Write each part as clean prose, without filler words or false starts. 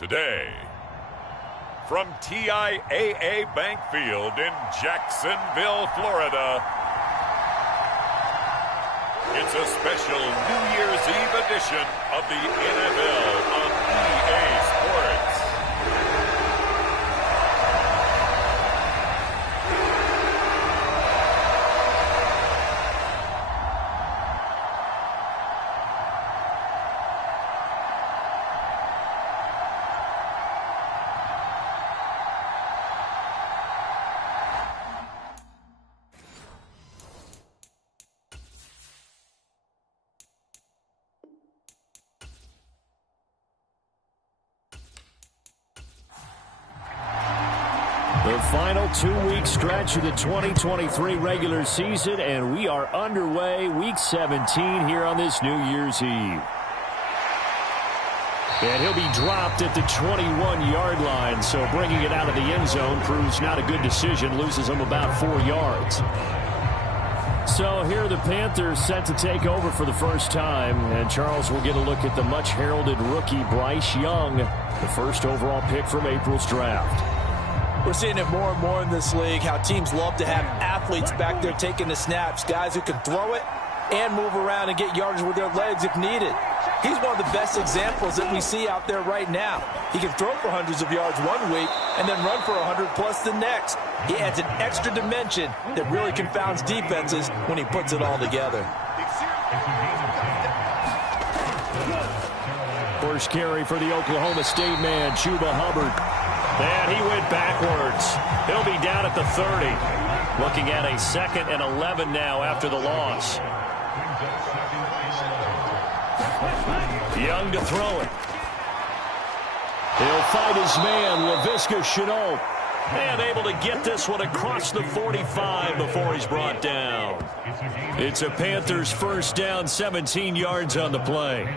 Today, from TIAA Bank Field in Jacksonville, Florida, it's a special New Year's Eve edition of the NFL on EA Sports. The final two-week stretch of the 2023 regular season, and we are underway week 17 here on this New Year's Eve. And he'll be dropped at the 21-yard line, so bringing it out of the end zone proves not a good decision, loses him about 4 yards. So here are the Panthers set to take over for the first time, and Charles will get a look at the much-heralded rookie Bryce Young, the first overall pick from April's draft. We're seeing it more and more in this league, how teams love to have athletes back there taking the snaps, guys who can throw it and move around and get yardage with their legs if needed. He's one of the best examples that we see out there right now. He can throw for hundreds of yards one week and then run for 100+ the next. He adds an extra dimension that really confounds defenses when he puts it all together. First carry for the Oklahoma State man, Chuba Hubbard. And he went backwards. He'll be down at the 30. Looking at a 2nd and 11 now after the loss. Young to throw it. He'll fight his man, Laviska Shenault. And able to get this one across the 45 before he's brought down. It's a Panthers first down, 17 yards on the play.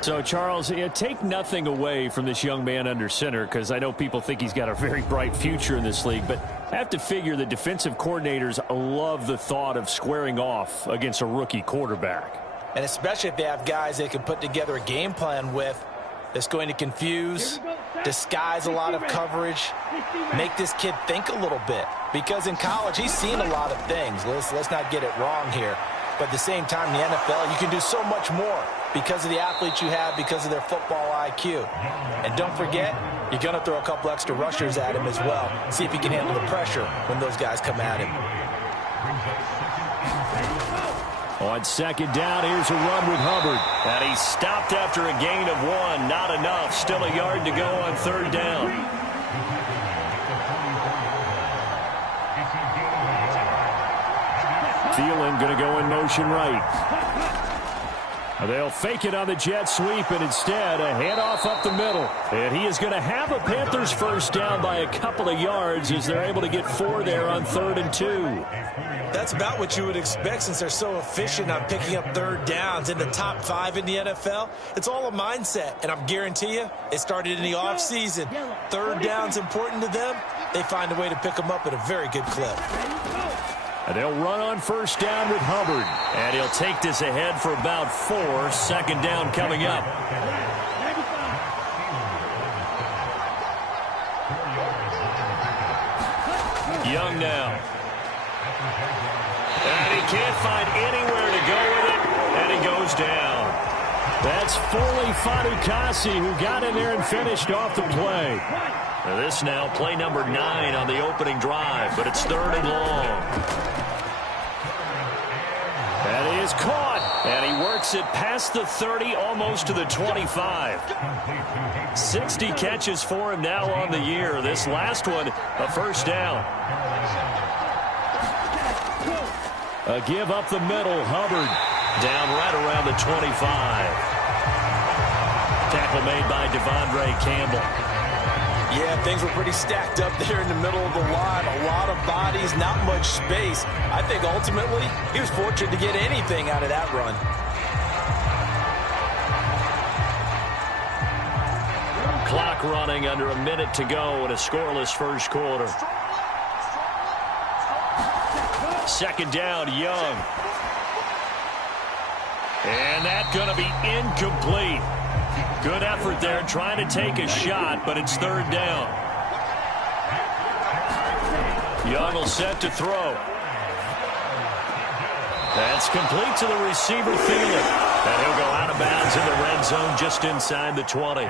So, Charles, take nothing away from this young man under center, because I know people think he's got a very bright future in this league, but I have to figure the defensive coordinators love the thought of squaring off against a rookie quarterback. And especially if they have guys they can put together a game plan with that's going to confuse, disguise a lot of coverage, make this kid think a little bit. Because in college, he's seen a lot of things. Let's not get it wrong here. But at the same time, in the NFL, you can do so much more because of the athletes you have, because of their football IQ. And don't forget, you're going to throw a couple extra rushers at him as well. See if he can handle the pressure when those guys come at him. On second down, here's a run with Hubbard. And he stopped after a gain of 1. Not enough. Still a yard to go on third down. Thielen going to go in motion right. They'll fake it on the jet sweep, and instead a handoff up the middle. And he is going to have a Panthers first down by a couple of yards as they're able to get 4 there on 3rd and 2. That's about what you would expect since they're so efficient on picking up third downs in the top 5 in the NFL. It's all a mindset, and I'm guarantee you it started in the offseason. Third down's important to them. They find a way to pick them up at a very good clip. And they'll run on first down with Hubbard. And he'll take this ahead for about 4. 2nd down coming up. Young now. And he can't find anywhere to go with it. And he goes down. That's Foley Fatukasi who got in there and finished off the play. Now this now play number 9 on the opening drive, but it's 3rd and long. And he is caught, and he works it past the 30, almost to the 25. 60 catches for him now on the year. This last one, a first down. A give up the middle, Hubbard. Down right around the 25. Tackle made by Devondre Campbell. Yeah, things were pretty stacked up there in the middle of the line. A lot of bodies, not much space. I think ultimately he was fortunate to get anything out of that run. Clock running, under a minute to go in a scoreless first quarter. 2nd down, Young. And that's going to be incomplete. Good effort there, trying to take a shot, but it's third down. Young will set to throw. That's complete to the receiver, Thielen. And he'll go out of bounds in the red zone just inside the 20.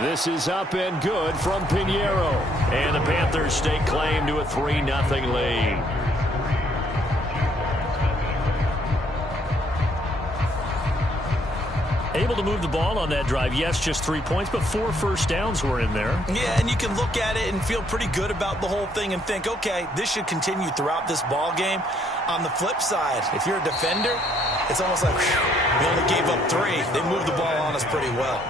This is up and good from Pinheiro. And the Panthers stake claim to a 3-0 lead. Able to move the ball on that drive. Yes, just 3 points, but 4 first downs were in there. Yeah, and you can look at it and feel pretty good about the whole thing and think, okay, this should continue throughout this ball game. On the flip side, if you're a defender, it's almost like, whew, we only gave up 3. They moved the ball on us pretty well.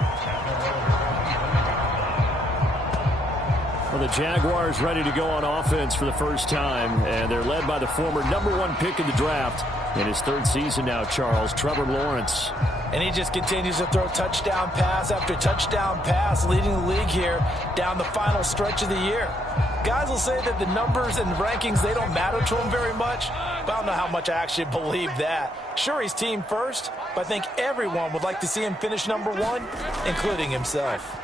Well, the Jaguars ready to go on offense for the first time, and they're led by the former #1 pick in the draft in his 3rd season now, Charles, Trevor Lawrence. And he just continues to throw touchdown pass after touchdown pass, leading the league here down the final stretch of the year. Guys will say that the numbers and rankings, they don't matter to him very much, but I don't know how much I actually believe that. Sure, he's team first, but I think everyone would like to see him finish #1, including himself.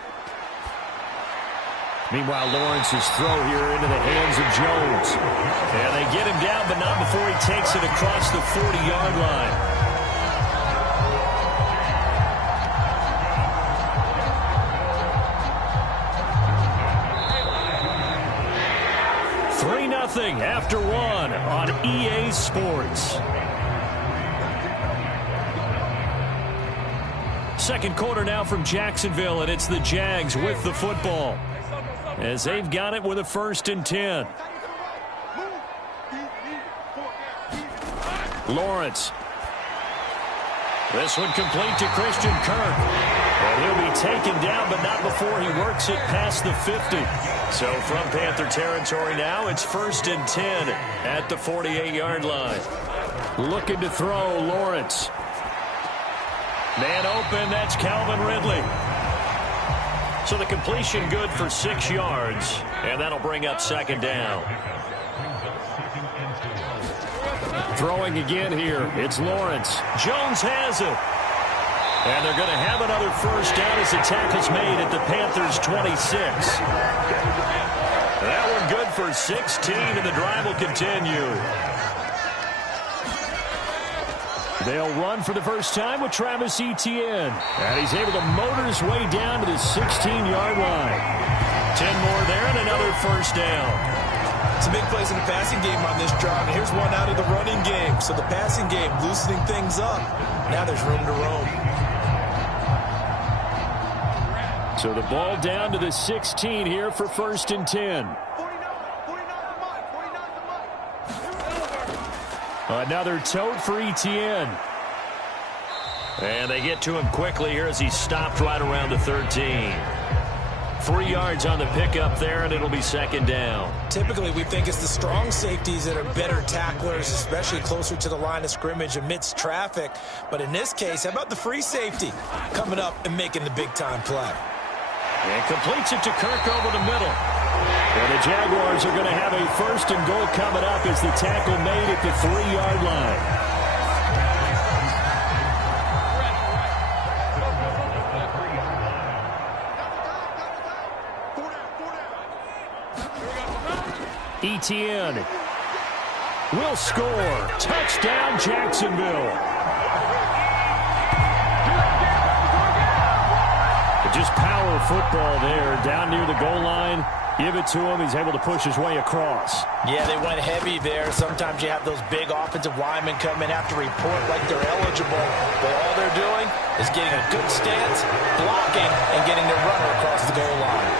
Meanwhile, Lawrence's throw here into the hands of Jones. And they get him down, but not before he takes it across the 40-yard line. Nothing after 1 on EA Sports. Second quarter now from Jacksonville, and it's the Jags with the football as they've got it with a 1st and 10. Lawrence. This one complete to Christian Kirk. And he'll be taken down, but not before he works it past the 50. So from Panther territory now, it's 1st and 10 at the 48-yard line. Looking to throw, Lawrence. Man open, that's Calvin Ridley. So the completion good for 6 yards, and that'll bring up 2nd down. Throwing again here, it's Lawrence. Jones has it. And they're going to have another 1st down as the tackle's made at the Panthers' 26. That one good for 16, and the drive will continue. They'll run for the first time with Travis Etienne. And he's able to motor his way down to the 16-yard line. 10 more there and another 1st down. Some big plays in the passing game on this drive, and here's one out of the running game. So the passing game loosening things up. Now there's room to roam. So the ball down to the 16 here for 1st and 10. Another tote for Etienne. And they get to him quickly here as he stopped right around the 13. 3 yards on the pickup there, and it'll be 2nd down. Typically, we think it's the strong safeties that are better tacklers, especially closer to the line of scrimmage amidst traffic. But in this case, how about the free safety coming up and making the big-time play? And completes it to Kirk over the middle. And the Jaguars are going to have a 1st and goal coming up as the tackle made at the 3-yard line. Etienne will score. Touchdown, Jacksonville. Just power football there down near the goal line. Give it to him. He's able to push his way across. Yeah, they went heavy there. Sometimes you have those big offensive linemen come in, have to report like they're eligible. But all they're doing is getting a good stance, blocking, and getting their runner across the goal line.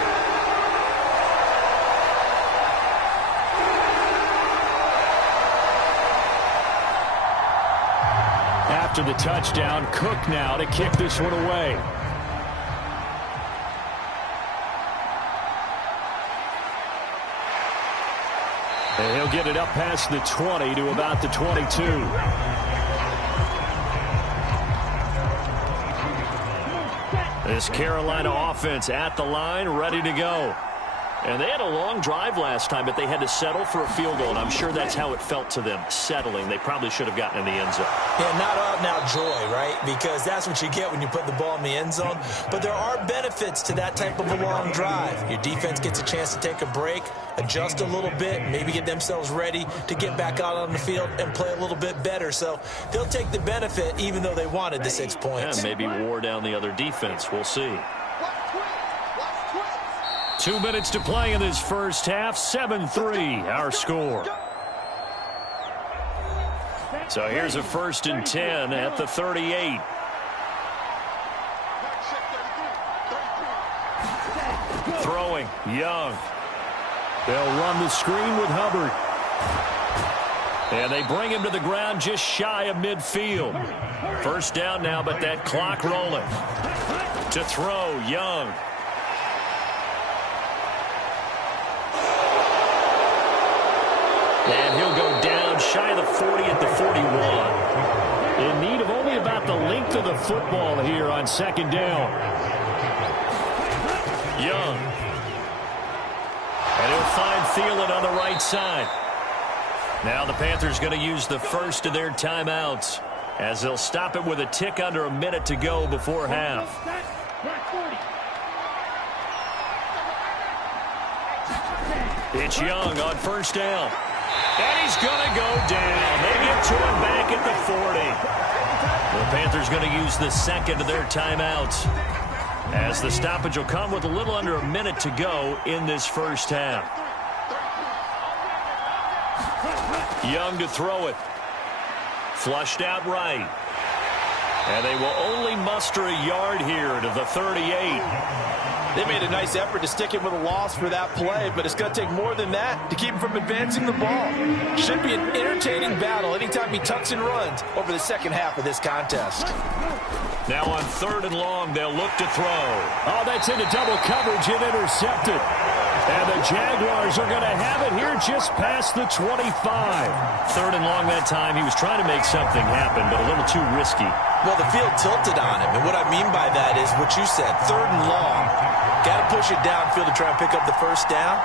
After the touchdown, Cook now to kick this one away. And he'll get it up past the 20 to about the 22. This Carolina offense at the line, ready to go. And they had a long drive last time, but they had to settle for a field goal, and I'm sure that's how it felt to them, settling. They probably should have gotten in the end zone. Yeah, not out-and-out joy, right? Because that's what you get when you put the ball in the end zone. But there are benefits to that type of a long drive. Your defense gets a chance to take a break, adjust a little bit, maybe get themselves ready to get back out on the field and play a little bit better. So they'll take the benefit even though they wanted the 6 points. Yeah, maybe wore down the other defense. We'll see. 2 minutes to play in this first half. 7-3, our score. So here's a 1st and 10 at the 38. Throwing, Young. They'll run the screen with Hubbard. And they bring him to the ground just shy of midfield. 1st down now, but that clock rolling. To throw, Young. And he'll go down shy of the 40 at the 41. In need of only about the length of the football here on 2nd down. Young. And he'll find Thielen on the right side. Now the Panthers going to use the first of their timeouts as they'll stop it with a tick under a minute to go before half. It's Young on 1st down. And he's going to go down. They get to him back at the 40. The Panthers going to use the 2nd of their timeouts as the stoppage will come with a little under a minute to go in this first half. Young to throw it. Flushed out right. And they will only muster a yard here to the 38. They made a nice effort to stick him with a loss for that play, but it's going to take more than that to keep him from advancing the ball. Should be an entertaining battle anytime he tucks and runs over the 2nd half of this contest. Now on 3rd and long, they'll look to throw. Oh, that's into double coverage and intercepted. And the Jaguars are going to have it here just past the 25. 3rd and long that time. He was trying to make something happen, but a little too risky. Well, the field tilted on him, and what I mean by that is what you said, 3rd and long. Got to push it downfield to try and pick up the 1st down.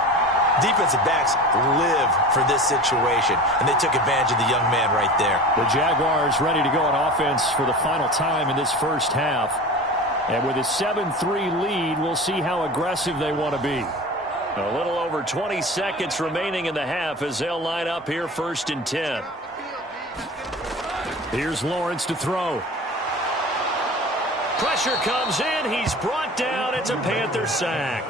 Defensive backs live for this situation, and they took advantage of the young man right there. The Jaguars ready to go on offense for the final time in this first half. And with a 7-3 lead, we'll see how aggressive they want to be. A little over 20 seconds remaining in the half as they'll line up here 1st and 10. Here's Lawrence to throw. Pressure comes in. He's brought down. It's a Panther sack.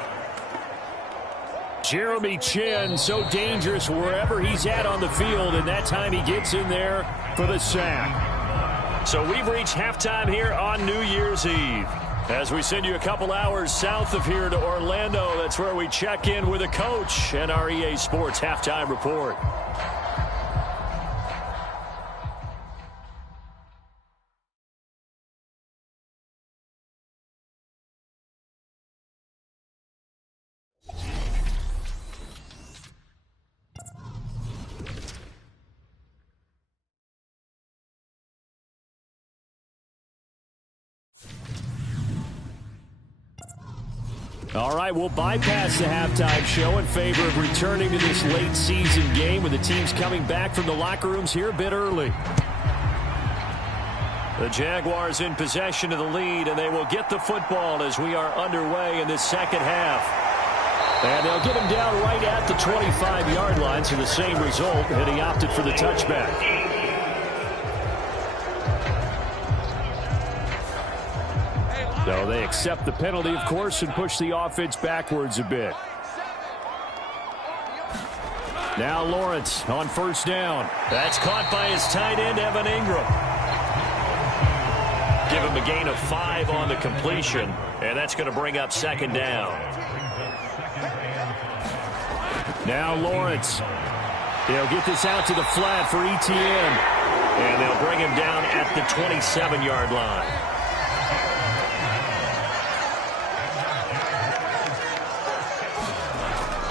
Jeremy Chinn, so dangerous wherever he's at on the field, and that time he gets in there for the sack. So we've reached halftime here on New Year's Eve. As we send you a couple hours south of here to Orlando, that's where we check in with a coach and our EA Sports Halftime Report. All right, we'll bypass the halftime show in favor of returning to this late season game with the teams coming back from the locker rooms here a bit early. The Jaguars in possession of the lead, and they will get the football as we are underway in this 2nd half. And they'll get him down right at the 25-yard line, so the same result, and he opted for the touchback. So they accept the penalty, of course, and push the offense backwards a bit. Now Lawrence on 1st down. That's caught by his tight end, Evan Ingram. Give him a gain of 5 on the completion, and that's going to bring up 2nd down. Now Lawrence. They'll get this out to the flat for ETN. And they'll bring him down at the 27-yard line.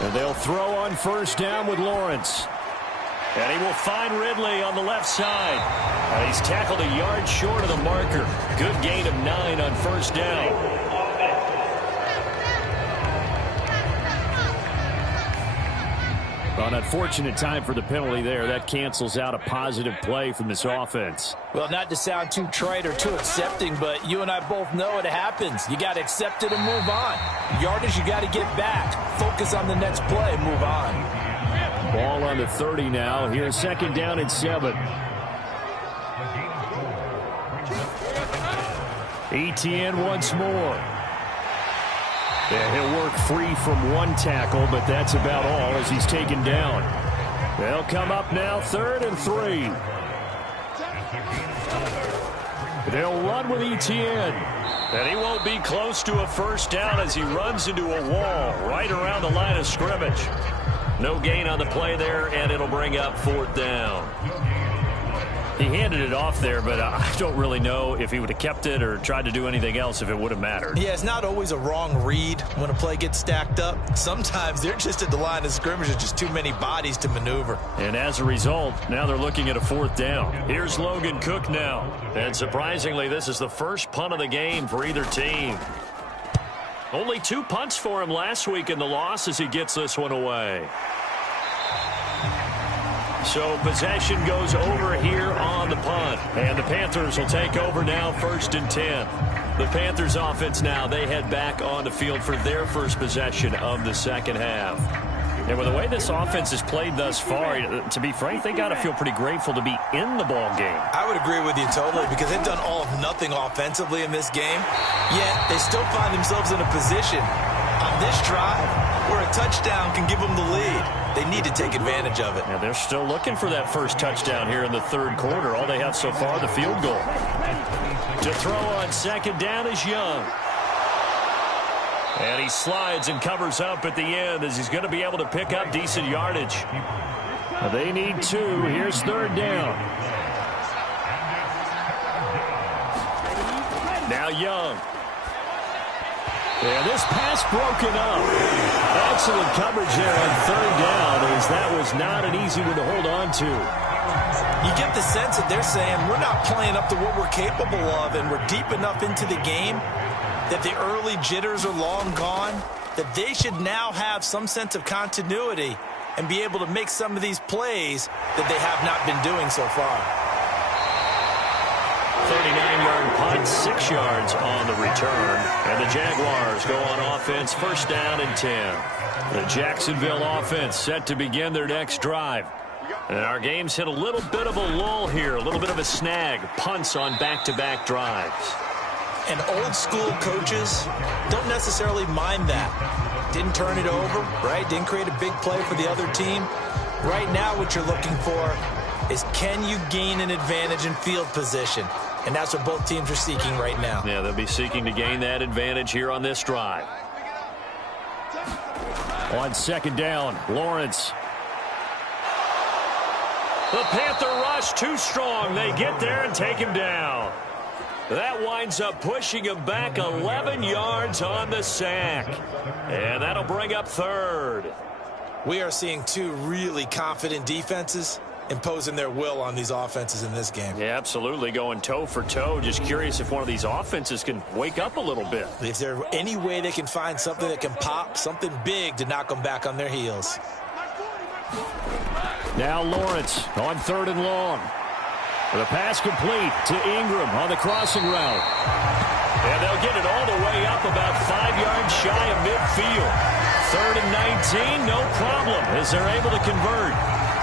And they'll throw on 1st down with Lawrence. And he will find Ridley on the left side. And he's tackled a yard short of the marker. Good gain of 9 on 1st down. Well, an unfortunate time for the penalty there. That cancels out a positive play from this offense. Well, not to sound too trite or too accepting, but you and I both know it happens. You got to accept it and move on. Yardage, you got to get back. Focus on the next play, move on. Ball on the 30 now. Here's 2nd down and 7. Etienne once more. Yeah, he'll work free from one tackle, but that's about all as he's taken down. They'll come up now, 3rd and 3. They'll run with Etienne. And he won't be close to a first down as he runs into a wall right around the line of scrimmage. No gain on the play there, and it'll bring up 4th down. He handed it off there, but I don't really know if he would have kept it or tried to do anything else if it would have mattered. Yeah, it's not always a wrong read when a play gets stacked up. Sometimes they're just at the line of scrimmage. There's just too many bodies to maneuver. And as a result, now they're looking at a 4th down. Here's Logan Cook now. And surprisingly, this is the first punt of the game for either team. Only 2 punts for him last week in the loss as he gets this one away. So possession goes over here on the punt. And the Panthers will take over now, 1st and 10. The Panthers offense now, they head back on the field for their first possession of the second half. And with the way this offense has played thus far, to be frank, they got to feel pretty grateful to be in the ball game. I would agree with you totally because they've done all of nothing offensively in this game, yet they still find themselves in a position on this drive where a touchdown can give them the lead. They need to take advantage of it. And they're still looking for that first touchdown here in the 3rd quarter. All they have so far, the field goal. To throw on 2nd down is Young. And he slides and covers up at the end as he's going to be able to pick up decent yardage. They need 2. Here's 3rd down. Now Young. Yeah, this pass broken up. Excellent coverage there on 3rd down as that was not an easy one to hold on to. You get the sense that they're saying we're not playing up to what we're capable of and we're deep enough into the game that the early jitters are long gone, that they should now have some sense of continuity and be able to make some of these plays that they have not been doing so far. 39-yard punt, 6 yards on the return. And the Jaguars go on offense, 1st down and 10. The Jacksonville offense set to begin their next drive. And our game's hit a little bit of a lull here, a little bit of a snag. Punts on back-to-back drives. And old school coaches don't necessarily mind that. Didn't turn it over, right? Didn't create a big play for the other team. Right now what you're looking for is can you gain an advantage in field position? And that's what both teams are seeking right now. Yeah, they'll be seeking to gain that advantage here on this drive. On 2nd down, Lawrence. The Panther rush too strong. They get there and take him down. That winds up pushing him back 11 yards on the sack. And that'll bring up 3rd. We are seeing 2 really confident defenses imposing their will on these offenses in this game. Yeah, absolutely, going toe for toe. Just curious if one of these offenses can wake up a little bit. Is there any way they can find something that can pop, something big to knock them back on their heels? Now Lawrence on 3rd and long. The pass complete to Ingram on the crossing route. And they'll get it all the way up about 5 yards shy of midfield. 3rd and 19, no problem, as they're able to convert.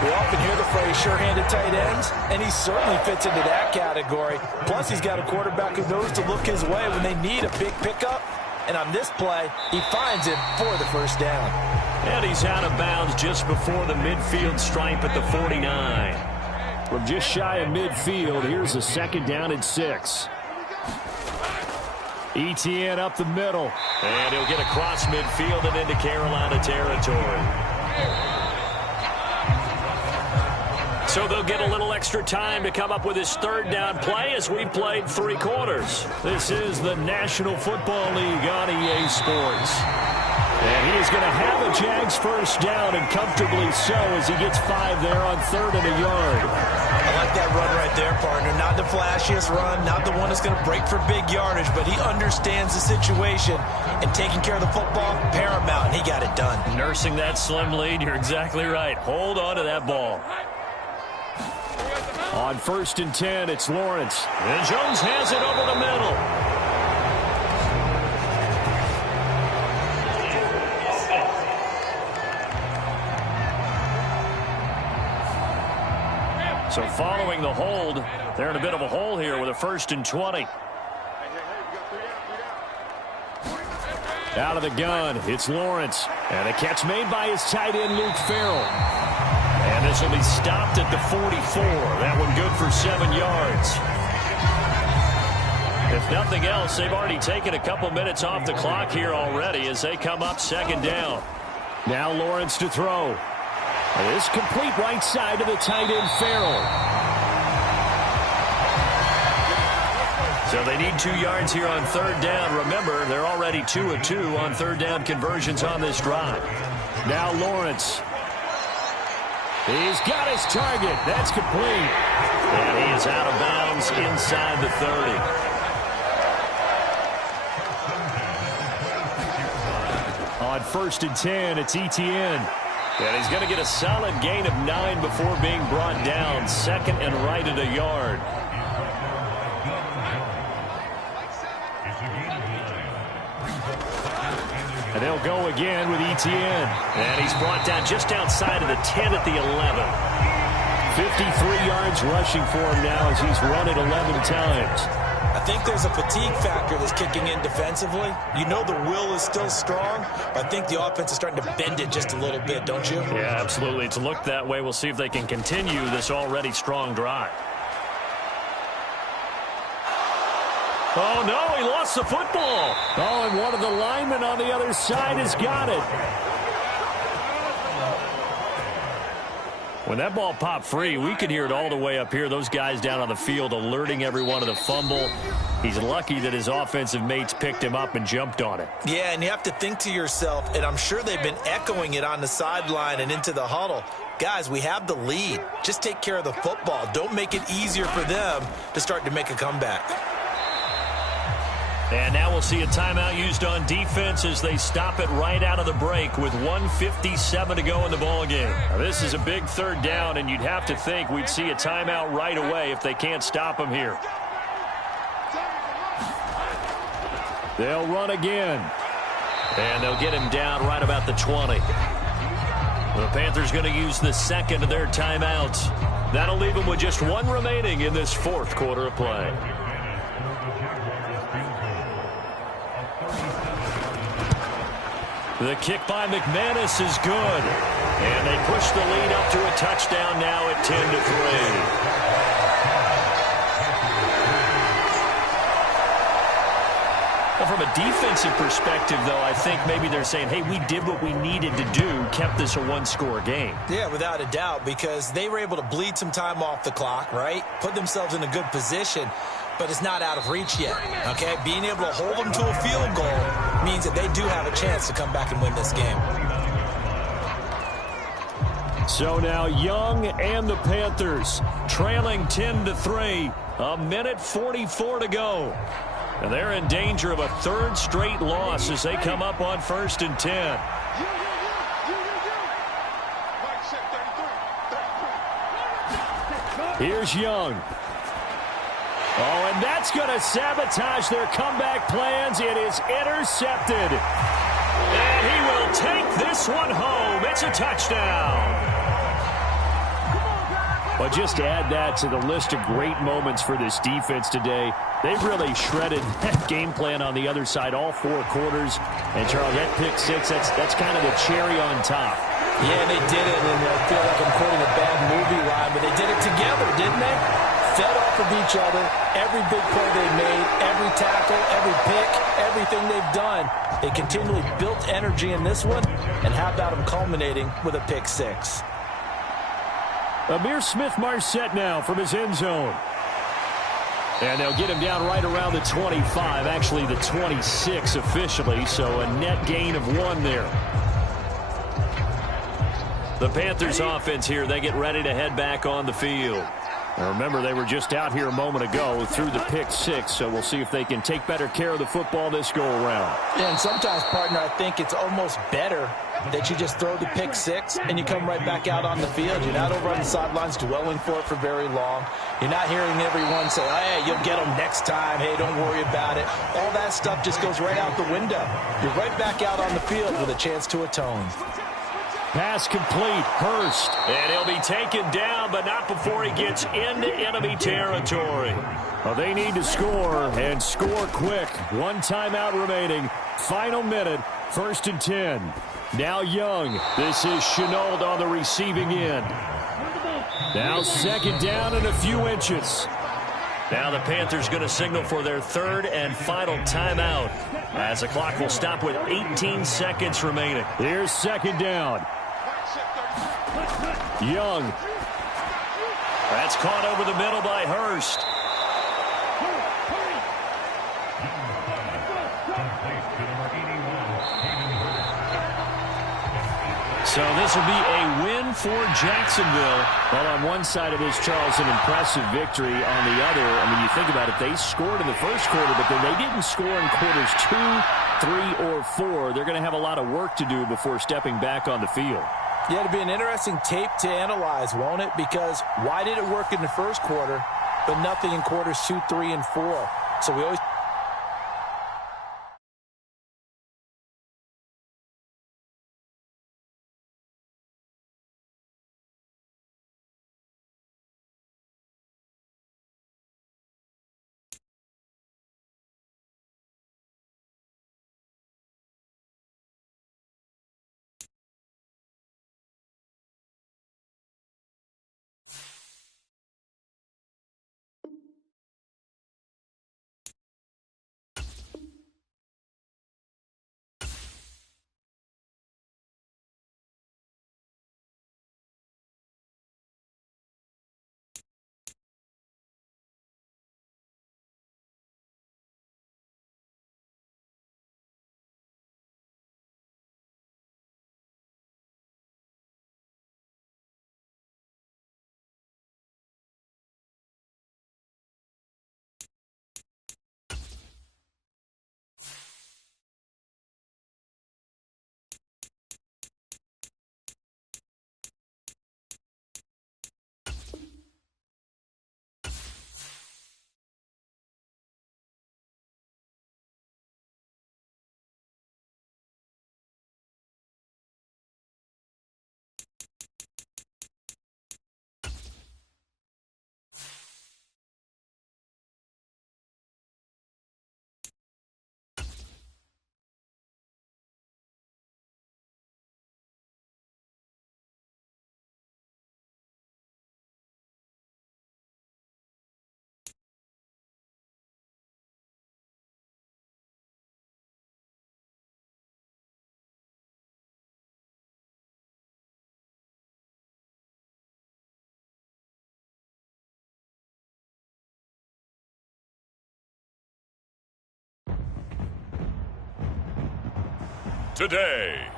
We often hear the phrase sure-handed tight ends, and he certainly fits into that category. Plus, he's got a quarterback who knows to look his way when they need a big pickup. And on this play, he finds it for the 1st down. And he's out of bounds just before the midfield stripe at the 49. From just shy of midfield, here's a 2nd down and 6. Etienne up the middle. And he'll get across midfield and into Carolina territory. So they'll get a little extra time to come up with his 3rd down play as we played 3 quarters. This is the National Football League on EA Sports. And he is going to have a Jags 1st down, and comfortably so as he gets 5 there on 3rd and a yard. I like that run right there. partner. Not the flashiest run, not the one that's going to break for big yardage, but he understands the situation, and taking care of the football, paramount, and he got it done. Nursing that slim lead, you're exactly right. Hold on to that ball. On 1st and 10, it's Lawrence. And Jones has it over the middle. So following the hold, they're in a bit of a hole here with a 1st and 20. Out of the gun, it's Lawrence. And a catch made by his tight end, Luke Farrell. And this will be stopped at the 44. That one good for 7 yards. If nothing else, they've already taken a couple minutes off the clock here already as they come up 2nd down. Now Lawrence to throw. This complete right side to the tight end, Farrell. So they need 2 yards here on 3rd down. Remember, they're already 2 of 2 on 3rd down conversions on this drive. Now Lawrence. He's got his target. That's complete. And he is out of bounds inside the 30. On 1st and 10, it's Etienne. And he's going to get a solid gain of 9 before being brought down. 2nd and right at a yard. And they'll go again with Etienne. And he's brought down just outside of the 10 at the 11. 53 yards rushing for him now as he's run it 11 times. I think there's a fatigue factor that's kicking in defensively. You know the will is still strong, but I think the offense is starting to bend it just a little bit, don't you? Yeah, absolutely. It's looked that way. We'll see if they can continue this already strong drive. Oh, no, he lost the football. Oh, and one of the linemen on the other side has got it. When that ball popped free, we could hear it all the way up here. Those guys down on the field alerting everyone of the fumble. He's lucky that his offensive mates picked him up and jumped on it. Yeah, and you have to think to yourself, and I'm sure they've been echoing it on the sideline and into the huddle. Guys, we have the lead. Just take care of the football. Don't make it easier for them to start to make a comeback. And now we'll see a timeout used on defense as they stop it right out of the break with 1:57 to go in the ballgame. Now, this is a big 3rd down, and you'd have to think we'd see a timeout right away if they can't stop him here. They'll run again. And they'll get him down right about the 20. The Panthers going to use the 2nd of their timeouts. That'll leave them with just 1 remaining in this 4th quarter of play. The kick by McManus is good. And they push the lead up to a touchdown now at 10-3. Well, from a defensive perspective, though, I think maybe they're saying, hey, we did what we needed to do, kept this a 1-score game. Yeah, without a doubt, because they were able to bleed some time off the clock, right? Put themselves in a good position, but it's not out of reach yet, okay? Being able to hold them to a field goal means that they do have a chance to come back and win this game. So now Young and the Panthers trailing 10-3. A minute 44 to go. And they're in danger of a 3rd straight loss as they come up on 1st and 10. Here's Young. Oh, and that's going to sabotage their comeback plans. It is intercepted. And he will take this one home. It's a touchdown. But just to add that to the list of great moments for this defense today, they've really shredded that game plan on the other side all 4 quarters. And, Charles, that pick 6, that's kind of the cherry on top. Yeah, they did it, and I feel like I'm quoting a bad movie line, but they did it together, didn't they? Fed off of each other, every big play they made, every tackle, every pick, everything they've done. They continually built energy in this one, and how about them culminating with a pick 6? Amir Smith-Marset now from his end zone. And they'll get him down right around the 25, actually the 26 officially, so a net gain of 1 there. The Panthers offense here, they get ready to head back on the field. And remember, they were just out here a moment ago through the pick six, so we'll see if they can take better care of the football this go-around. Yeah, and sometimes, partner, I think it's almost better that you just throw the pick six and you come right back out on the field. You're not over on the sidelines dwelling for it for very long. You're not hearing everyone say, oh, hey, you'll get them next time. Hey, don't worry about it. All that stuff just goes right out the window. You're right back out on the field with a chance to atone. Pass complete. Hurst. And he'll be taken down, but not before he gets into enemy territory. Well, they need to score, and score quick. One timeout remaining. Final minute. 1st and 10. Now Young. This is Chenault on the receiving end. Now 2nd down and a few inches. Now the Panthers going to signal for their 3rd and final timeout, as the clock will stop with 18 seconds remaining. Here's 2nd down. Young. That's caught over the middle by Hurst. So this will be a win for Jacksonville. Well, on one side of this, Charles, an impressive victory. On the other, I mean, you think about it, they scored in the first quarter, but then they didn't score in quarters 2, 3, or 4. They're going to have a lot of work to do before stepping back on the field. Yeah, it'll be an interesting tape to analyze, won't it? Because why did it work in the first quarter, but nothing in quarters 2, 3, and 4? So we always... Today,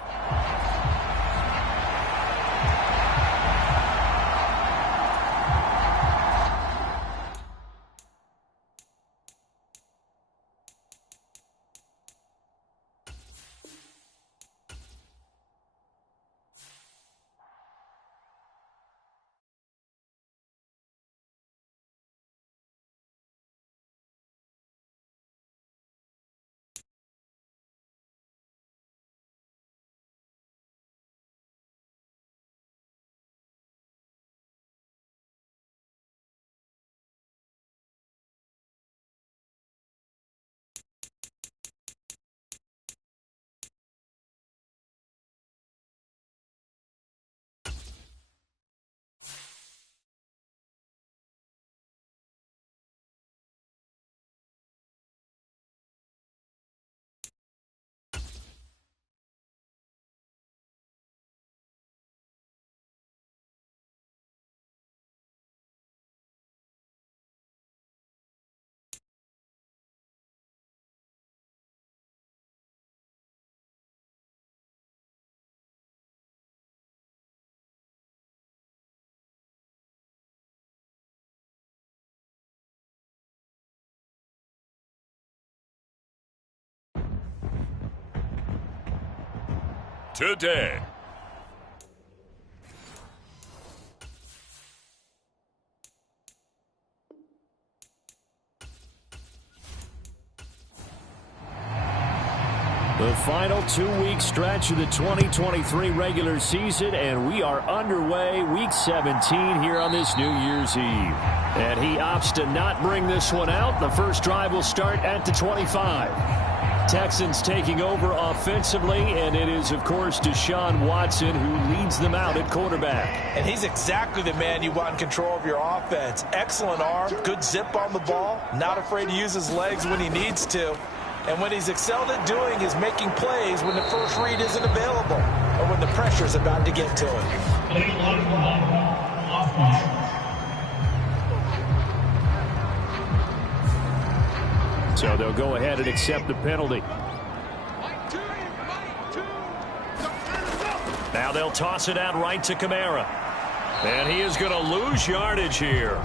today. The final 2-week stretch of the 2023 regular season, and we are underway week 17 here on this New Year's Eve. And he opts to not bring this one out. The first drive will start at the 25. Texans taking over offensively, and it is, of course, Deshaun Watson who leads them out at quarterback. And he's exactly the man you want in control of your offense. Excellent arm, good zip on the ball, not afraid to use his legs when he needs to. And what he's excelled at doing is making plays when the first read isn't available or when the pressure's about to get to him. So they'll go ahead and accept the penalty. Now they'll toss it out right to Kamara. And he is going to lose yardage here.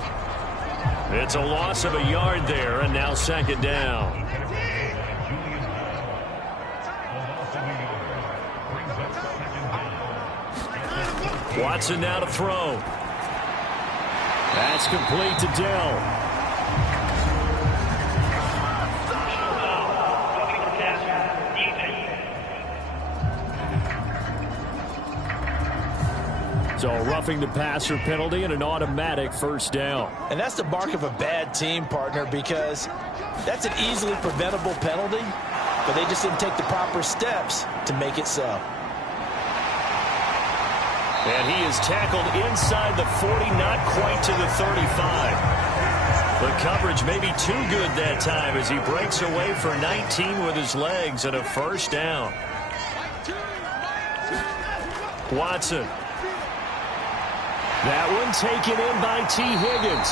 It's a loss of a yard there, and now second down. Watson now to throw. That's complete to Dell. So a roughing the passer penalty and an automatic first down. And that's the mark of a bad team, partner, because that's an easily preventable penalty, but they just didn't take the proper steps to make it so. And he is tackled inside the 40, not quite to the 35. The coverage may be too good that time as he breaks away for 19 with his legs and a first down. Watson. That one taken in by T. Higgins.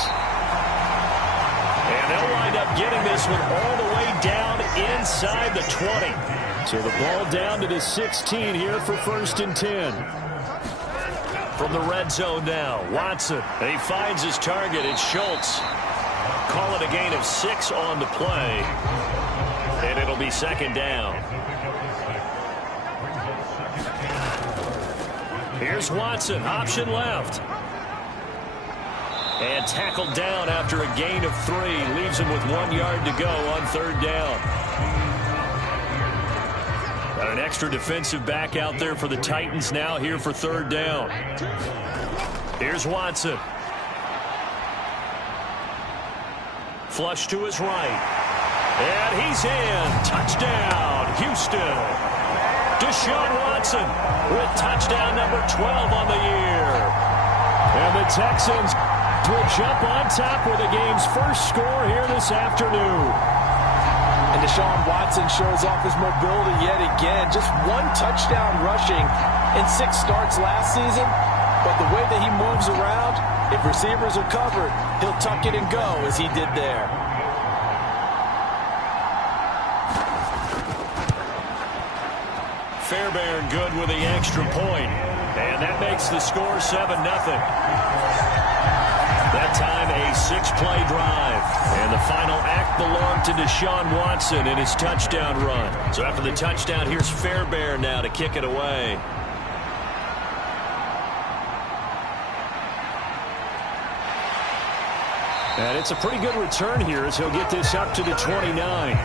And they'll wind up getting this one all the way down inside the 20. So the ball down to the 16 here for 1st and 10. From the red zone now, Watson. And he finds his target. It's Schultz. Call it a gain of 6 on the play. And it'll be second down. Here's Watson, option left. And tackled down after a gain of 3. Leaves him with 1 yard to go on 3rd down. Got an extra defensive back out there for the Titans now here for 3rd down. Here's Watson. Flush to his right. And he's in. Touchdown, Houston. Deshaun Watson with touchdown number 12 on the year. And the Texans will jump on top with the game's first score here this afternoon. And Deshaun Watson shows off his mobility yet again. Just 1 touchdown rushing in 6 starts last season. But the way that he moves around, if receivers are covered, he'll tuck it and go as he did there. Fairbairn good with the extra point. And that makes the score 7-0. That time a 6-play drive. And the final act belonged to Deshaun Watson in his touchdown run. So after the touchdown, here's Fairbairn now to kick it away. And it's a pretty good return here as he'll get this up to the 29.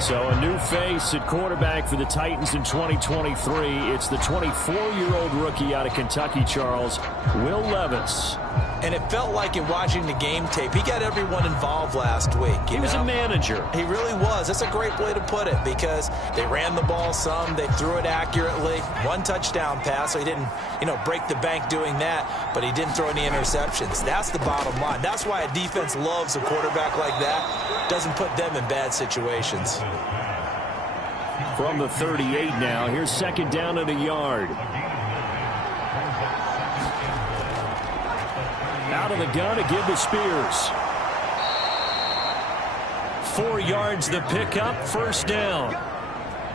So a new face at quarterback for the Titans in 2023. It's the 24-year-old rookie out of Kentucky, Charles, Will Levis. And it felt like in watching the game tape, he got everyone involved last week. He was a manager. He really was. That's a great way to put it because they ran the ball some, they threw it accurately. 1 touchdown pass, so he didn't, break the bank doing that, but he didn't throw any interceptions. That's the bottom line. That's why a defense loves a quarterback like that. Doesn't put them in bad situations. From the 38 now, here's second down at a yard. Out of the gun to give to Spears. 4 yards the pickup, first down.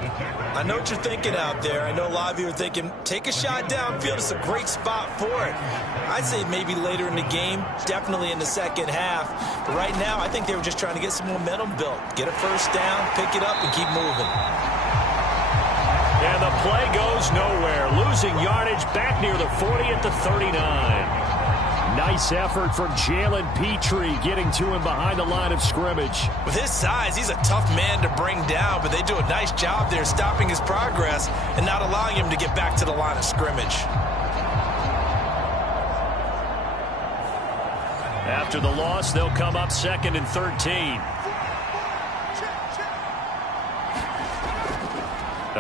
I know what you're thinking out there. I know a lot of you are thinking, take a shot downfield. It's a great spot for it. I'd say maybe later in the game, definitely in the second half. But right now, I think they were just trying to get some momentum built. Get a first down, pick it up, and keep moving. And the play goes nowhere. Losing yardage back near the 40 at the 39. Nice effort from Jalen Petrie getting to him behind the line of scrimmage. With his size, he's a tough man to bring down, but they do a nice job there stopping his progress and not allowing him to get back to the line of scrimmage. After the loss, they'll come up 2nd and 13.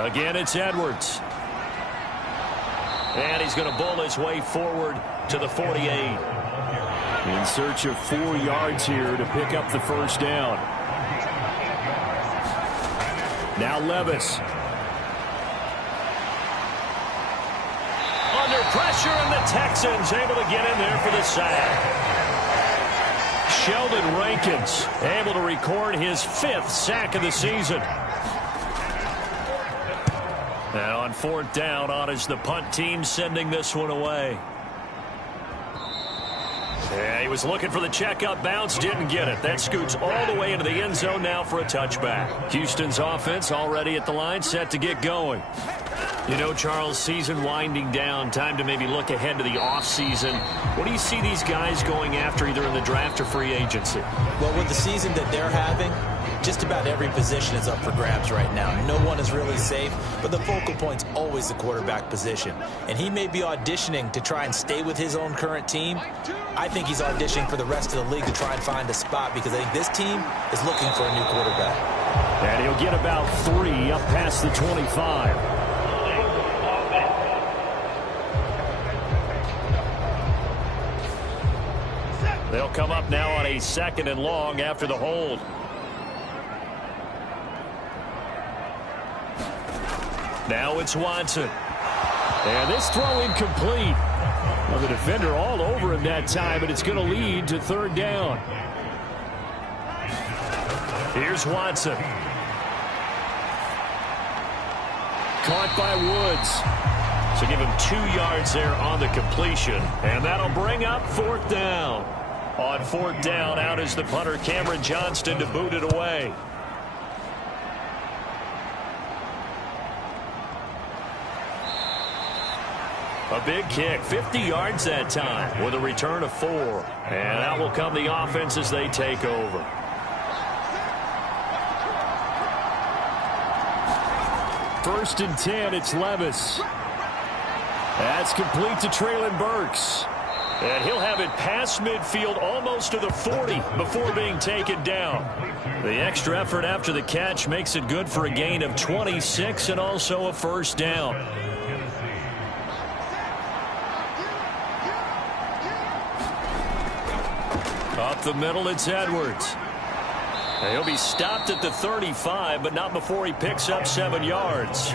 Again, it's Edwards. And he's going to bull his way forward to the 48. In search of 4 yards here to pick up the first down. Now Levis. Under pressure, and the Texans able to get in there for the sack. Sheldon Rankins able to record his 5th sack of the season. And on 4th down, on is the punt team sending this one away. Yeah, he was looking for the checkup bounce, didn't get it. That scoots all the way into the end zone now for a touchback. Houston's offense already at the line, set to get going. You know, Charles, season winding down, time to maybe look ahead to the offseason. What do you see these guys going after either in the draft or free agency? Well, with the season that they're having, just about every position is up for grabs right now. No one is really safe, but the focal point's always the quarterback position. And he may be auditioning to try and stay with his own current team. I think he's auditioning for the rest of the league to try and find a spot because I think this team is looking for a new quarterback. And he'll get about 3 up past the 25. They'll come up now on a 2nd and long after the hold. Now it's Watson. And this throw incomplete. Well, the defender all over him that time, but it's going to lead to 3rd down. Here's Watson. Caught by Woods. So give him 2 yards there on the completion. And that'll bring up 4th down. On 4th down, out is the punter, Cameron Johnston, to boot it away. A big kick, 50 yards that time with a return of 4. And out will come the offense as they take over. First and 10, it's Levis. That's complete to Treylon Burks. And he'll have it past midfield almost to the 40 before being taken down. The extra effort after the catch makes it good for a gain of 26 and also a first down. Up the middle, it's Edwards. He'll be stopped at the 35, but not before he picks up 7 yards.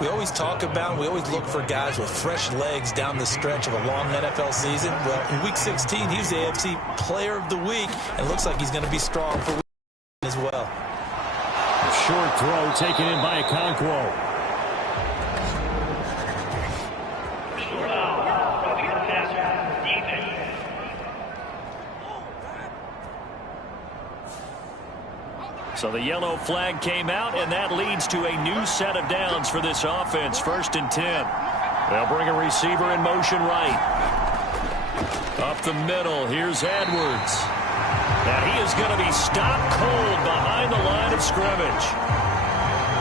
We always talk about, we always look for guys with fresh legs down the stretch of a long NFL season. Well, in Week 16, he was the AFC Player of the Week, and looks like he's going to be strong for Week 18 as well. A short throw taken in by Okonkwo. So the yellow flag came out, and that leads to a new set of downs for this offense. 1st and 10. They'll bring a receiver in motion right. Up the middle, here's Edwards. And he is going to be stopped cold behind the line of scrimmage.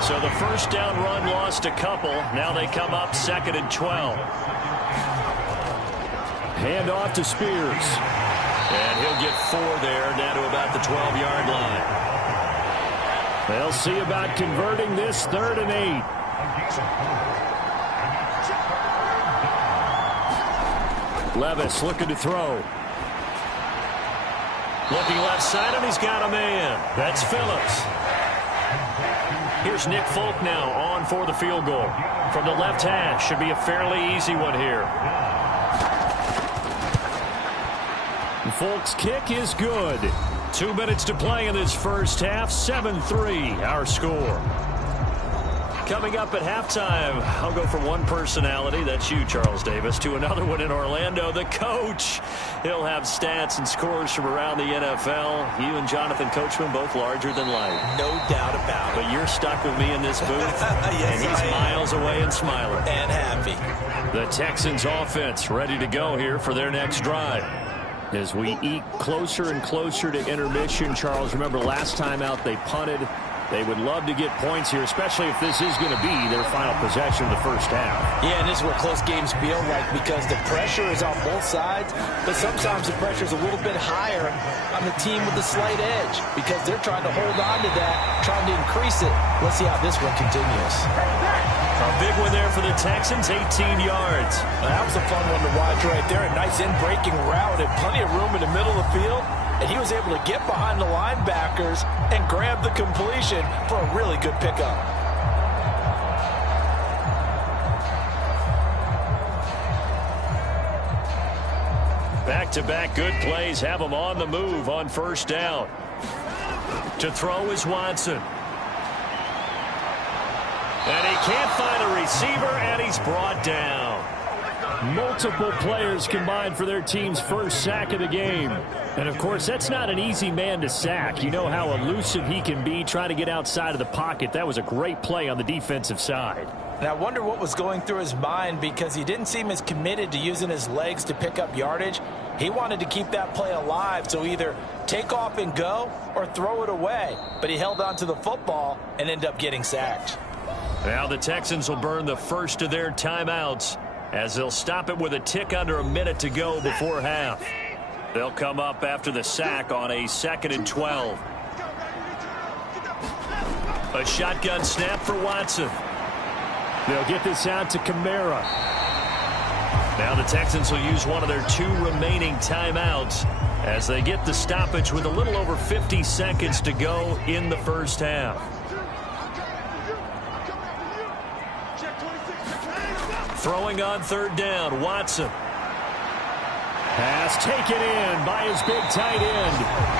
So the first down run lost a couple. Now they come up 2nd and 12. Hand off to Spears. And he'll get 4 there, down to about the 12-yard line. They'll see about converting this 3rd and 8. Levis looking to throw. Looking left side, and he's got a man. That's Phillips. Here's Nick Folk now on for the field goal. From the left hash, should be a fairly easy one here. Folk's kick is good. 2 minutes to play in this first half. 7-3 our score. Coming up at halftime, I'll go from one personality, that's you, Charles Davis, to another one in Orlando, the coach. He'll have stats and scores from around the NFL. You and Jonathan Coachman both larger than life. No doubt about it. But you're stuck with me in this booth, yes, and he's miles away and smiling. And happy. The Texans offense ready to go here for their next drive. As we eat closer and closer to intermission, Charles, remember last time out they punted. They would love to get points here, especially if this is going to be their final possession of the first half. Yeah, and this is what close games feel like because the pressure is on both sides, but sometimes the pressure is a little bit higher on the team with the slight edge because they're trying to hold on to that, trying to increase it. Let's see how this one continues. A big one there for the Texans, 18 yards. That was a fun one to watch right there. A nice in-breaking route and plenty of room in the middle of the field. And he was able to get behind the linebackers and grab the completion for a really good pickup. Back-to-back good plays have him on the move on first down. To throw is Watson. And he can't find a receiver, and he's brought down. Multiple players combined for their team's first sack of the game. And, of course, that's not an easy man to sack. You know how elusive he can be trying to get outside of the pocket. That was a great play on the defensive side. And I wonder what was going through his mind because he didn't seem as committed to using his legs to pick up yardage. He wanted to keep that play alive, so either take off and go or throw it away. But he held on to the football and ended up getting sacked. Now the Texans will burn the first of their timeouts as they'll stop it with a tick under a minute to go before half. They'll come up after the sack on a 2nd and 12. A shotgun snap for Watson. They'll get this out to Kamara. Now the Texans will use one of their 2 remaining timeouts as they get the stoppage with a little over 50 seconds to go in the first half. Throwing on third down, Watson. Pass taken in by his big tight end.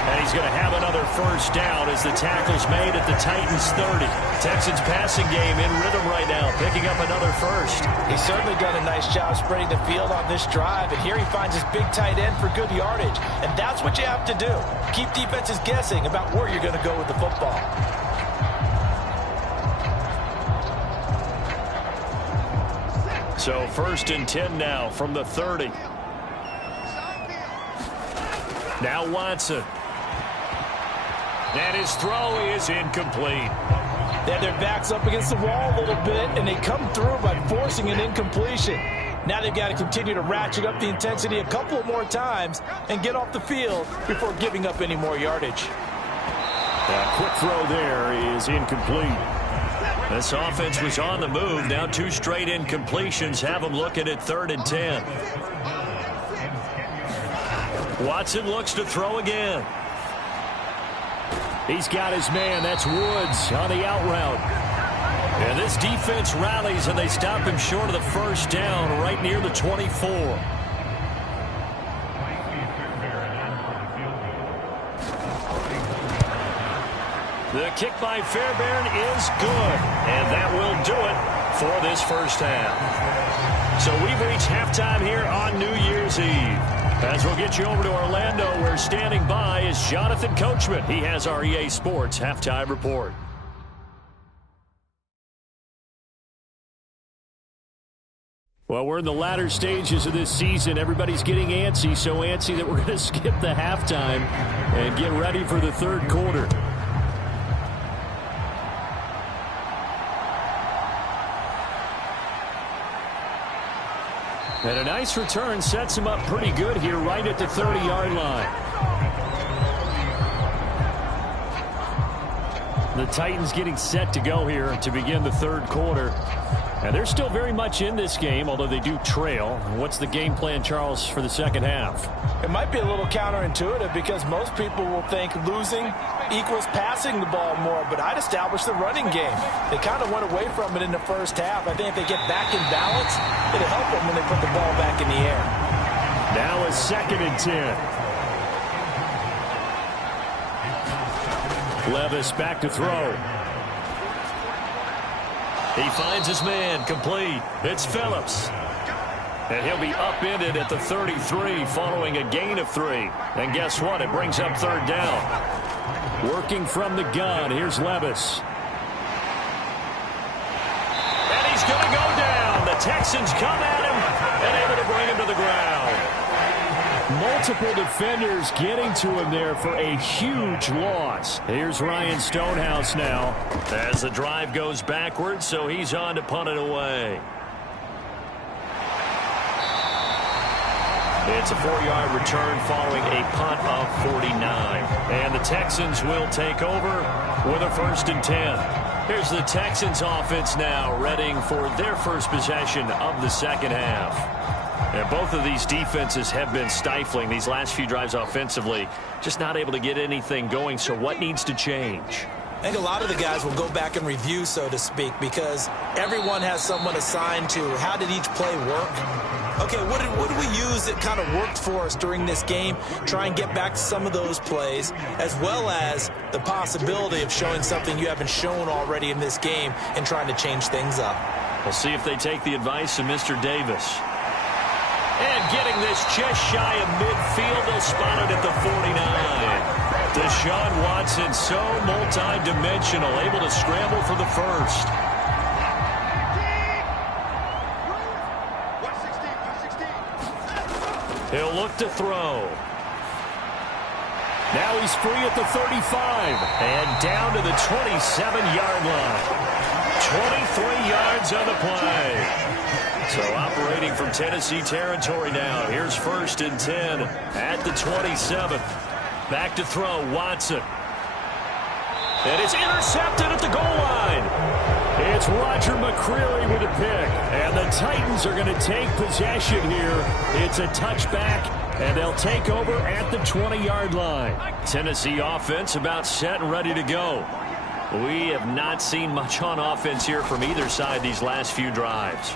And he's going to have another first down as the tackle's made at the Titans' 30. Texans passing game in rhythm right now, picking up another first. He's certainly done a nice job spreading the field on this drive, and here he finds his big tight end for good yardage. And that's what you have to do. Keep defenses guessing about where you're going to go with the football. So 1st and 10 now from the 30. Now Watson. And his throw is incomplete. They have their backs up against the wall a little bit, and they come through by forcing an incompletion. Now they've got to continue to ratchet up the intensity a couple more times and get off the field before giving up any more yardage. A quick throw there is incomplete. This offense was on the move. Now 2 straight incompletions have them looking at 3rd and 10. Watson looks to throw again. He's got his man. That's Woods on the out route. And this defense rallies, and they stop him short of the first down right near the 24. The kick by Fairbairn is good, and that will do it for this first half. So we've reached halftime here on New Year's Eve. As we'll get you over to Orlando, where standing by is Jonathan Coachman. He has our EA Sports Halftime Report. Well, we're in the latter stages of this season. Everybody's getting antsy, so antsy that we're going to skip the halftime and get ready for the third quarter. And a nice return sets him up pretty good here right at the 30-yard line. The Titans getting set to go here to begin the third quarter. And they're still very much in this game, although they do trail. What's the game plan, Charles, for the second half? It might be a little counterintuitive because most people will think losing equals passing the ball more, but I'd establish the running game. They kind of went away from it in the first half. I think if they get back in balance, it'll help them when they put the ball back in the air. Now a 2nd and 10. Levis back to throw. He finds his man, complete. It's Phillips. And he'll be upended at the 33 following a gain of 3. And guess what? It brings up third down. Working from the gun, here's Levis. And he's going to go down. The Texans come at him and able to bring him to the ground. Multiple defenders getting to him there for a huge loss. Here's Ryan Stonehouse now. As the drive goes backwards, so he's on to punt it away. It's a 4-yard return following a punt of 49. And the Texans will take over with a 1st and 10. Here's the Texans offense now, readying for their first possession of the second half. And both of these defenses have been stifling these last few drives offensively. Just not able to get anything going, so what needs to change? I think a lot of the guys will go back and review, so to speak, because everyone has someone assigned to how did each play work. Okay, what did we use that kind of worked for us during this game? Try and get back to some of those plays, as well as the possibility of showing something you haven't shown already in this game and trying to change things up. We'll see if they take the advice of Mr. Davis. And getting this just shy of midfield, they'll spot it at the 49. Deshaun Watson, so multi-dimensional, able to scramble for the first. He'll look to throw. Now he's free at the 35. And down to the 27-yard line. 23 yards on the play. So operating from Tennessee territory now. Here's 1st and 10 at the 27. Back to throw, Watson. And it's intercepted at the goal line. It's Roger McCreary with a pick. And the Titans are going to take possession here. It's a touchback, and they'll take over at the 20-yard line. Tennessee offense about set and ready to go. We have not seen much on offense here from either side these last few drives.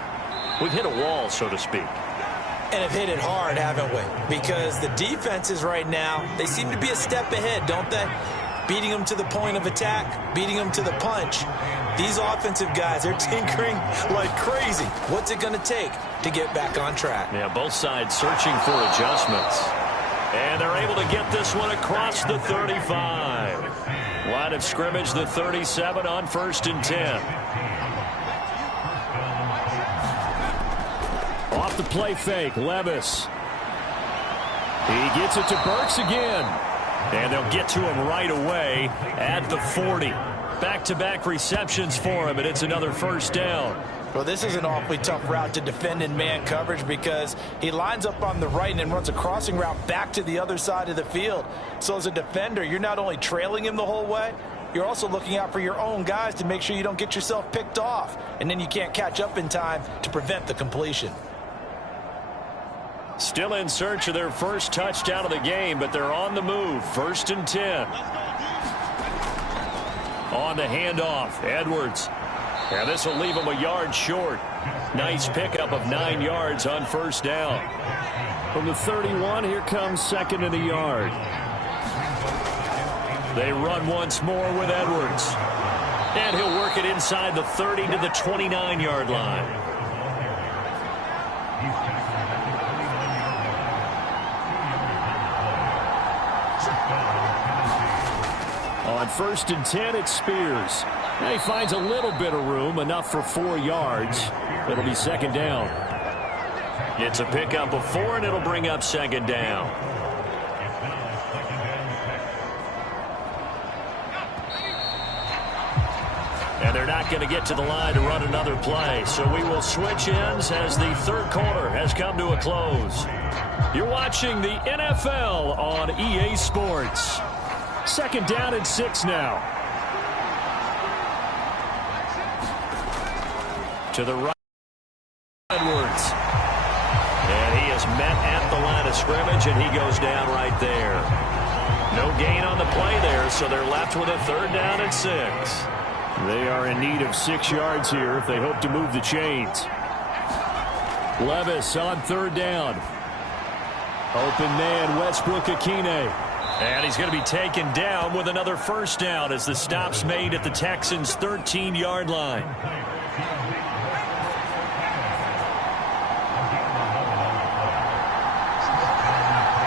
We've hit a wall, so to speak. And have hit it hard, haven't we? Because the defenses right now, they seem to be a step ahead, don't they? Beating them to the point of attack, beating them to the punch. These offensive guys, they're tinkering like crazy. What's it going to take to get back on track? Yeah, both sides searching for adjustments. And they're able to get this one across the 35. Line of scrimmage, the 37 on 1st and 10. Off the play fake, Levis. He gets it to Burks again. And they'll get to him right away at the 40. Back-to-back receptions for him, and it's another 1st down. Well, this is an awfully tough route to defend in man coverage because he lines up on the right and then runs a crossing route back to the other side of the field. So as a defender, you're not only trailing him the whole way, you're also looking out for your own guys to make sure you don't get yourself picked off. And then you can't catch up in time to prevent the completion. Still in search of their first touchdown of the game, but they're on the move. 1st and 10. On the handoff, Edwards. And this will leave him a yard short. Nice pickup of 9 yards on 1st down. From the 31, here comes 2nd and a yard. They run once more with Edwards. And he'll work it inside the 30 to the 29-yard line. On 1st and 10, it's Spears. Now he finds a little bit of room, enough for 4 yards. It'll be 2nd down. It's a pickup of 4, and it'll bring up 2nd down. And they're not going to get to the line to run another play. So we will switch ends as the 3rd quarter has come to a close. You're watching the NFL on EA Sports. 2nd down and 6 now. To the right, Edwards. And he is met at the line of scrimmage, and he goes down right there. No gain on the play there, so they're left with a 3rd down and 6. They are in need of 6 yards here if they hope to move the chains. Levis on 3rd down. Open man, Westbrook-Akine. And he's going to be taken down with another first down as the stop's made at the Texans' 13-yard line.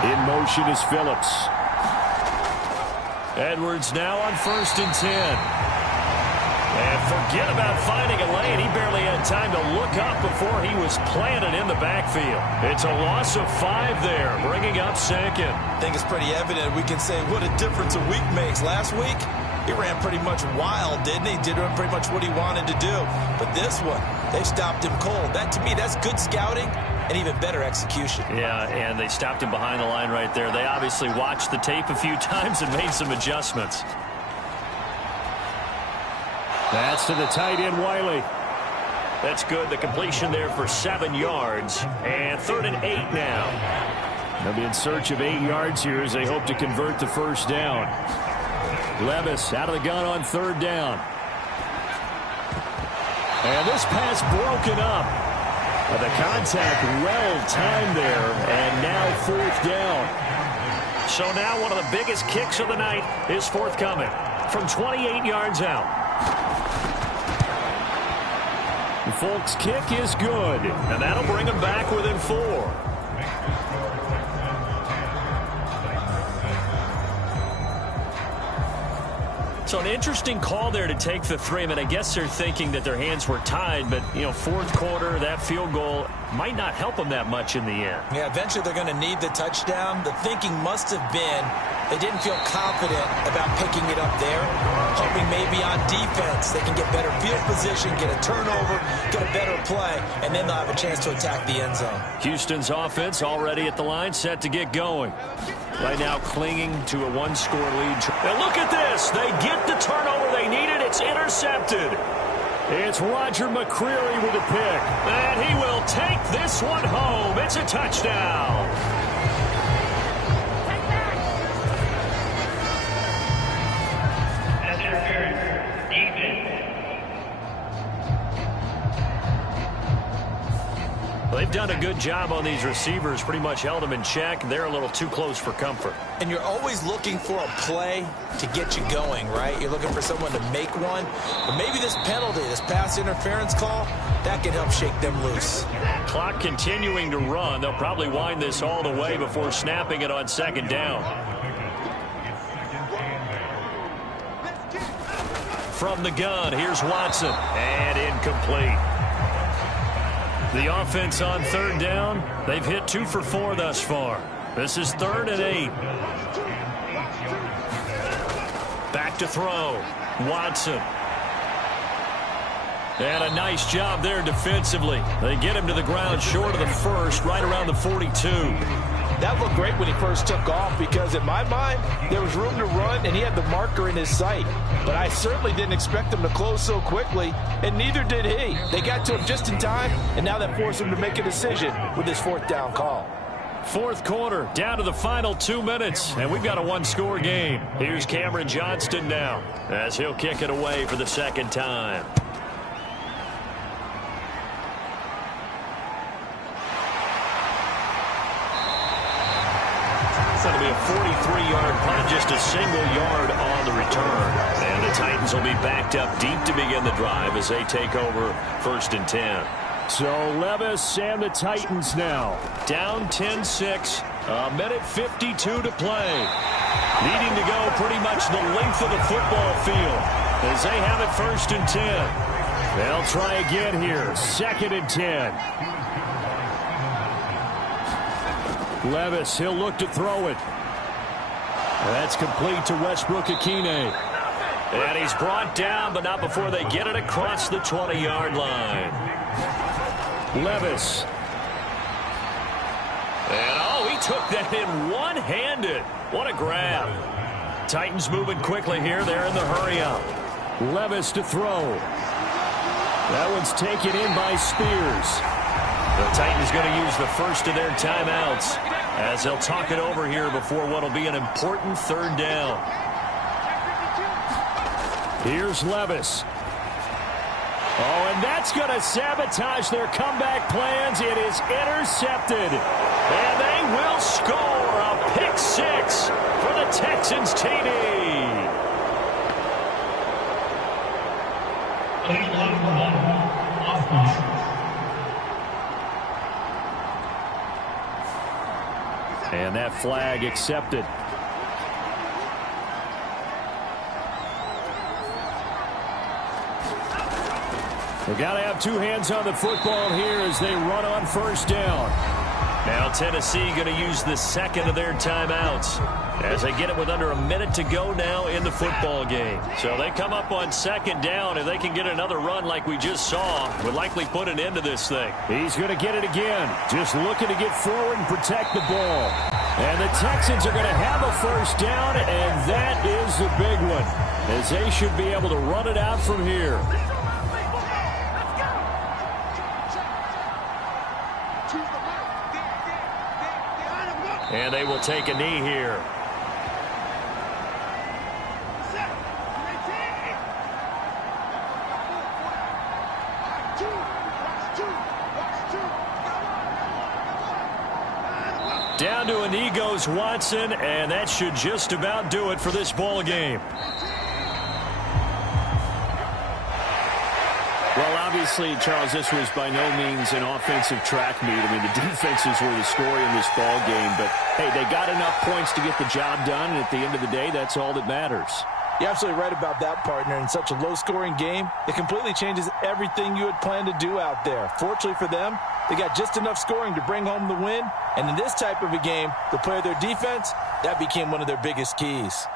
In motion is Phillips. Edwards now on 1st and 10. And forget about finding a lane. He barely had time to look up before he was planted in the backfield. It's a loss of 5 there, bringing up 2nd. I think it's pretty evident. We can say what a difference a week makes. Last week, he ran pretty much wild, didn't he? Did pretty much what he wanted to do. But this one, they stopped him cold. That, to me, that's good scouting and even better execution. Yeah, and they stopped him behind the line right there. They obviously watched the tape a few times and made some adjustments. That's to the tight end, Wiley. That's good. The completion there for 7 yards. And 3rd and 8 now. They'll be in search of 8 yards here as they hope to convert the first down. Levis out of the gun on 3rd down. And this pass broken up. The contact well timed there. And now 4th down. So now one of the biggest kicks of the night is forthcoming from 28 yards out. The Folks' kick is good. And that'll bring him back within 4. So an interesting call there to take the 3. I mean, I guess they're thinking that their hands were tied, but, you know, 4th quarter, that field goal might not help them that much in the end. Yeah, eventually they're going to need the touchdown. The thinking must have been they didn't feel confident about picking it up there, hoping maybe on defense they can get better field position, get a turnover, get a better play, and then they'll have a chance to attack the end zone. Houston's offense already at the line, set to get going. Right now clinging to a 1-score lead. And look at this. They get the turnover they needed. It's intercepted. It's Roger McCreary with a pick. And he will take this one home. It's a touchdown. They've done a good job on these receivers, pretty much held them in check. They're a little too close for comfort. And you're always looking for a play to get you going, right? You're looking for someone to make one. But maybe this penalty, this pass interference call, that can help shake them loose. Clock continuing to run. They'll probably wind this all the way before snapping it on 2nd down. From the gun, here's Watson. And incomplete. The offense on 3rd down, they've hit 2 for 4 thus far. This is 3rd and 8. Back to throw. Watson. And a nice job there defensively. They get him to the ground short of the 1st, right around the 42. That looked great when he first took off because, in my mind, there was room to run, and he had the marker in his sight. But I certainly didn't expect him to close so quickly, and neither did he. They got to him just in time, and now that forced him to make a decision with his 4th down call. 4th quarter, down to the final 2 minutes, and we've got a 1-score game. Here's Cameron Johnston now as he'll kick it away for the 2nd time. That'll be a 43-yard punt, just a single yard on the return. And the Titans will be backed up deep to begin the drive as they take over 1st and 10. So Levis and the Titans now. Down 10-6, a minute 52 to play. Needing to go pretty much the length of the football field as they have it 1st and 10. They'll try again here, 2nd and 10. Levis, he'll look to throw it. That's complete to Westbrook-Ikhine. And he's brought down, but not before they get it across the 20-yard line. Levis. And, oh, he took that in one-handed. What a grab. Titans moving quickly here. They're in the hurry-up. Levis to throw. That one's taken in by Spears. The Titans going to use the first of their timeouts as they'll talk it over here before what will be an important 3rd down. Here's Levis. Oh, and that's going to sabotage their comeback plans. It is intercepted. And they will score a pick six for the Texans TD. And that flag accepted. They've got to have two hands on the football here as they run on first down. Now Tennessee going to use the second of their timeouts as they get it with under a minute to go now in the football game. So they come up on second down. If they can get another run like we just saw, would likely put an end to this thing. He's going to get it again. Just looking to get forward and protect the ball. And the Texans are going to have a first down, and that is the big one, as they should be able to run it out from here. And they will take a knee here. Down to a knee goes Watson, and that should just about do it for this ball game. Well, obviously, Charles, this was by no means an offensive track meet. I mean, the defenses were the story in this ball game. But, hey, they got enough points to get the job done. And at the end of the day, that's all that matters. You're absolutely right about that, partner. In such a low-scoring game, it completely changes everything you had planned to do out there. Fortunately for them, they got just enough scoring to bring home the win. And in this type of a game, the play of their defense, that became one of their biggest keys.